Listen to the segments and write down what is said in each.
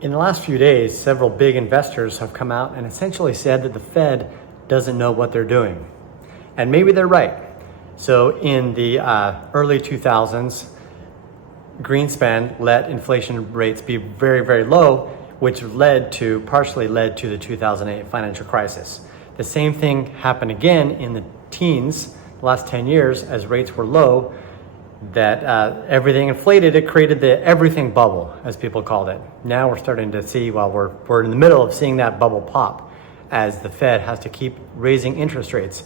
In the last few days, several big investors have come out and essentially said that the Fed doesn't know what they're doing. And maybe they're right. So in the early 2000s, Greenspan let inflation rates be very, very low, which partially led to the 2008 financial crisis. The same thing happened again in the teens, the last 10 years, as rates were low, that everything inflated. It created the everything bubble, as people called it. Now we're starting to see, we're in the middle of seeing that bubble pop as the Fed has to keep raising interest rates.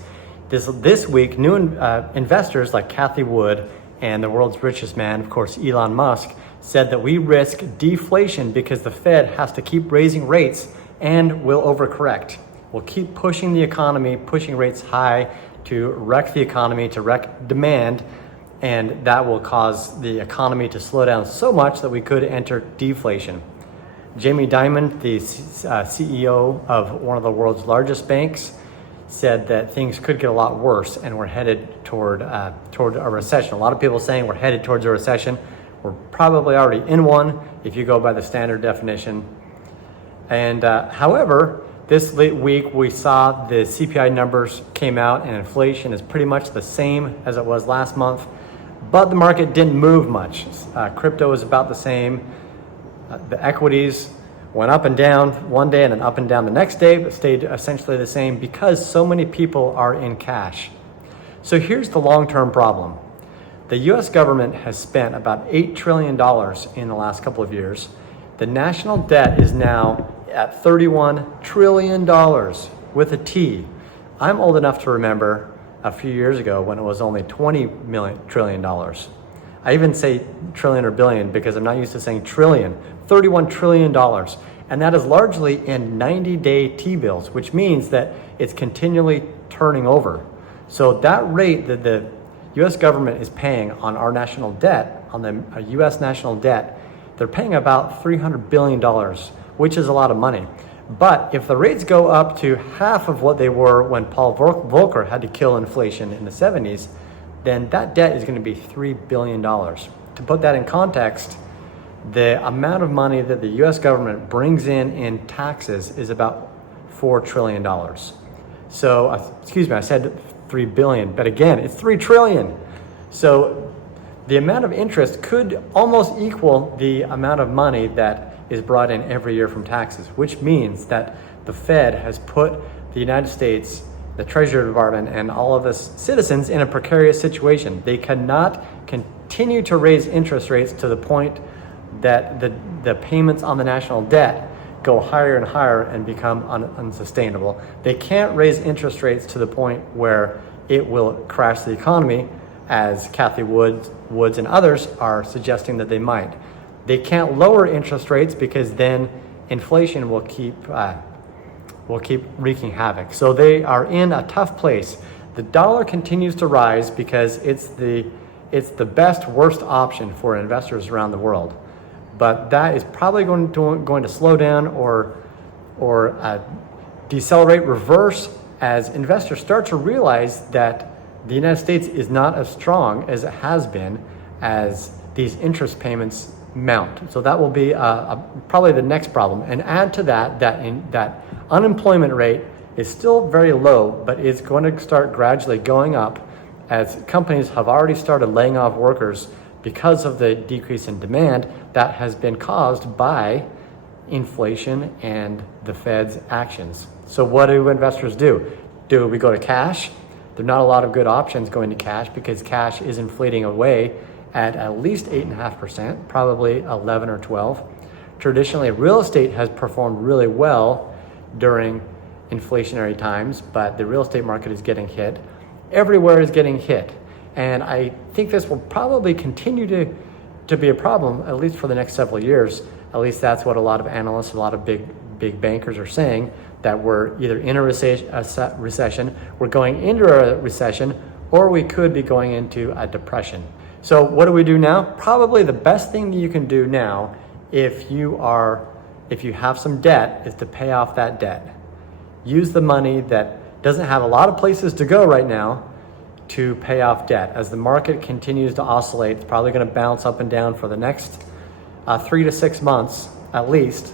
This week, new investors like Cathie Wood and the world's richest man, of course, Elon Musk, said that we risk deflation because the Fed has to keep raising rates and will overcorrect. We'll keep pushing the economy, pushing rates high to wreck the economy, to wreck demand, and that will cause the economy to slow down so much that we could enter deflation. Jamie Dimon, the CEO of one of the world's largest banks, said that things could get a lot worse and we're headed toward a recession. A lot of people saying we're headed towards a recession. We're probably already in one if you go by the standard definition. And however, this week we saw the CPI numbers came out and inflation is pretty much the same as it was last month, but the market didn't move much. Crypto was about the same. The equities went up and down one day and then up and down the next day, but stayed essentially the same because so many people are in cash. So here's the long-term problem. The US government has spent about $8 trillion in the last couple of years. The national debt is now at $31 trillion with a T. I'm old enough to remember a few years ago when it was only $20 trillion. I even say trillion or billion because I'm not used to saying trillion. $31 trillion. And that is largely in 90-day T-bills, which means that it's continually turning over. So that rate that the US government is paying on our national debt, on the US national debt, they're paying about $300 billion, which is a lot of money. But if the rates go up to half of what they were when Paul Volcker had to kill inflation in the 70s, then that debt is going to be $3 billion. To put that in context, the amount of money that the US government brings in taxes is about $4 trillion. So, excuse me, I said 3 billion, but again, it's 3 trillion. So the amount of interest could almost equal the amount of money that is brought in every year from taxes, which means that the Fed has put the United States, the Treasury Department, and all of us citizens in a precarious situation. They cannot continue to raise interest rates to the point that the payments on the national debt go higher and higher and become unsustainable. They can't raise interest rates to the point where it will crash the economy, as Cathie Woods and others are suggesting that they might. They can't lower interest rates because then inflation will keep wreaking havoc. So they are in a tough place. The dollar continues to rise because it's the best, worst option for investors around the world. But that is probably going to slow down or decelerate, reverse, as investors start to realize that the United States is not as strong as it has been as these interest payments mount. So that will be probably the next problem. And add to that unemployment rate is still very low, but it's going to start gradually going up as companies have already started laying off workers because of the decrease in demand that has been caused by inflation and the Fed's actions. So what do investors do? Do we go to cash? There are not a lot of good options going to cash because cash is inflating away at least 8.5%, probably 11 or 12. Traditionally, real estate has performed really well during inflationary times, but the real estate market is getting hit. Everywhere is getting hit. And I think this will probably continue to be a problem, at least for the next several years. At least that's what a lot of analysts, a lot of big bankers are saying, that we're either in a recession, we're going into a recession, or we could be going into a depression. So what do we do now? Probably the best thing that you can do now if you have some debt is to pay off that debt. Use the money that doesn't have a lot of places to go right now to pay off debt. As the market continues to oscillate, it's probably going to bounce up and down for the next 3 to 6 months at least.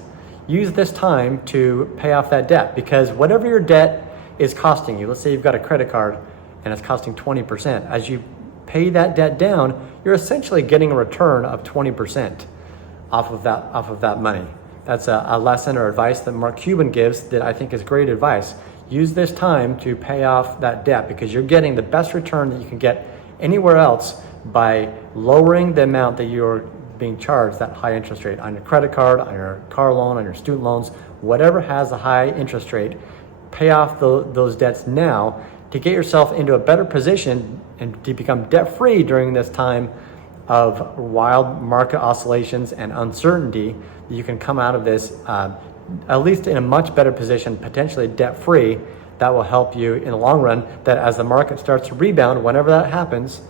use this time to pay off that debt, because whatever your debt is costing you, let's say you've got a credit card and it's costing 20%. As you pay that debt down, you're essentially getting a return of 20% off of that money. That's a lesson or advice that Mark Cuban gives that I think is great advice. Use this time to pay off that debt, because you're getting the best return that you can get anywhere else by lowering the amount that you're being charged, that high interest rate on your credit card, on your car loan, on your student loans, whatever has a high interest rate. Pay off those debts now to get yourself into a better position and to become debt-free during this time of wild market oscillations and uncertainty. You can come out of this at least in a much better position, potentially debt-free. That will help you in the long run, that as the market starts to rebound, whenever that happens,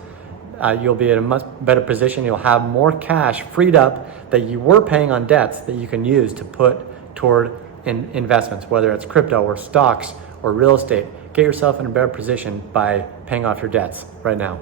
you'll be in a much better position. You'll have more cash freed up that you were paying on debts that you can use to put toward investments, whether it's crypto or stocks or real estate. Get yourself in a better position by paying off your debts right now.